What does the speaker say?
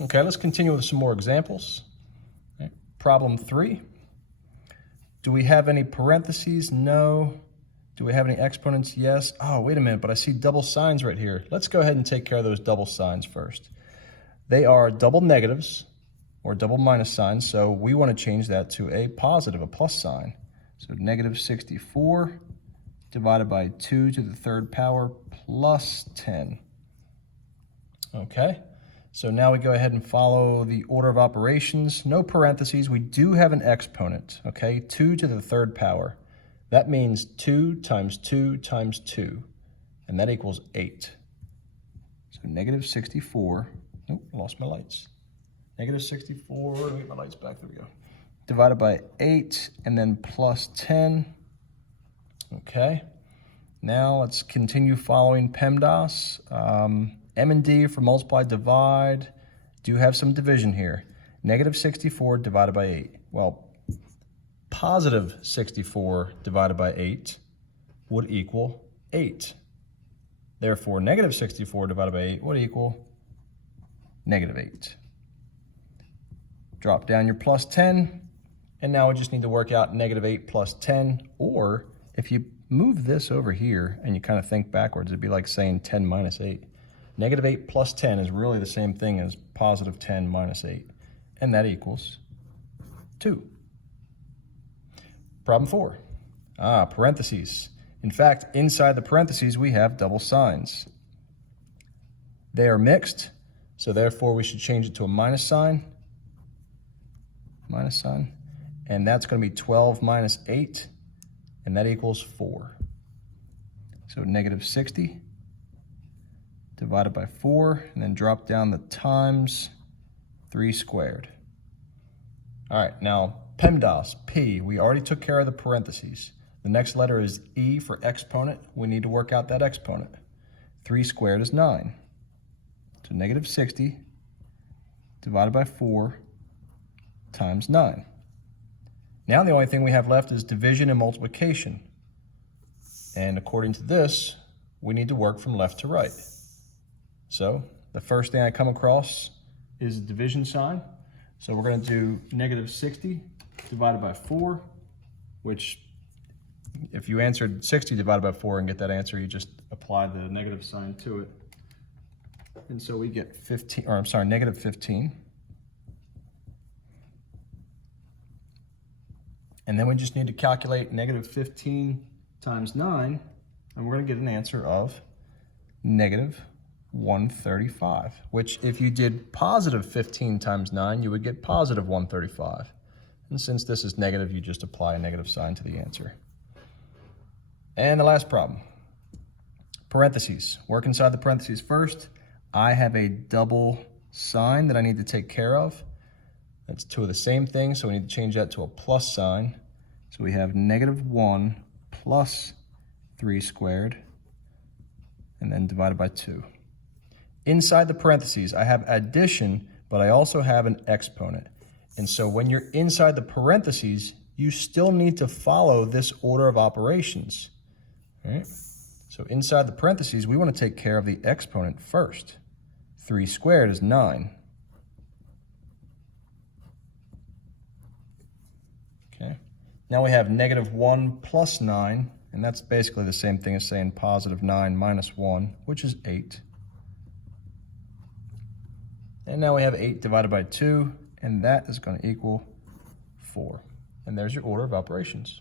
Okay, let's continue with some more examples. Okay. Problem 3. Do we have any parentheses? No. Do we have any exponents? Yes. Oh, wait a minute, but I see double signs right here. Let's go ahead and take care of those double signs first. They are double negatives or double minus signs, so we want to change that to a positive, a plus sign. So negative 64 divided by 2 to the third power plus 10. Okay, so now we go ahead and follow the order of operations. No parentheses. We do have an exponent, okay? 2 to the third power. That means 2 times 2 times 2, and that equals 8. So negative 64, oh, I lost my lights. Negative 64, let me get my lights back, there we go. Divided by 8, and then plus 10. Okay, now let's continue following PEMDAS. M and D for multiply, divide, do have some division here. Negative 64 divided by 8. Well, positive 64 divided by 8 would equal 8. Therefore, negative 64 divided by 8 would equal negative 8. Drop down your plus 10, and now we just need to work out negative 8 plus 10, or if you move this over here and you kind of think backwards, it'd be like saying 10 minus 8. Negative 8 plus 10 is really the same thing as positive 10 minus 8, and that equals 2. Problem 4, parentheses. In fact, inside the parentheses, we have double signs. They are mixed, so therefore we should change it to a minus sign, and that's going to be 12 minus 8, and that equals 4. So negative 60 divided by 4, and then drop down the times 3 squared. All right, now PEMDAS, P, we already took care of the parentheses. The next letter is E for exponent. We need to work out that exponent. 3 squared is 9. So negative 60 divided by 4 times 9. Now the only thing we have left is division and multiplication. And according to this, we need to work from left to right. So the first thing I come across is a division sign. So we're going to do negative 60 divided by 4, which if you answered 60 divided by 4 and get that answer, you just apply the negative sign to it. And so we get negative 15. And then we just need to calculate negative 15 times 9, and we're going to get an answer of negative 135, which if you did positive 15 times 9, you would get positive 135. And since this is negative, you just apply a negative sign to the answer. And the last problem, parentheses. Work inside the parentheses first. I have a double sign that I need to take care of. That's two of the same thing, so we need to change that to a plus sign. So we have negative 1 plus 3 squared, and then divided by 2. Inside the parentheses, I have addition, but I also have an exponent. And so when you're inside the parentheses, you still need to follow this order of operations. All right? So inside the parentheses, we want to take care of the exponent first. 3 squared is 9. Okay. Now we have negative 1 plus 9, and that's basically the same thing as saying positive 9 minus 1, which is 8. And now we have 8 divided by 2, and that is going to equal 4. And there's your order of operations.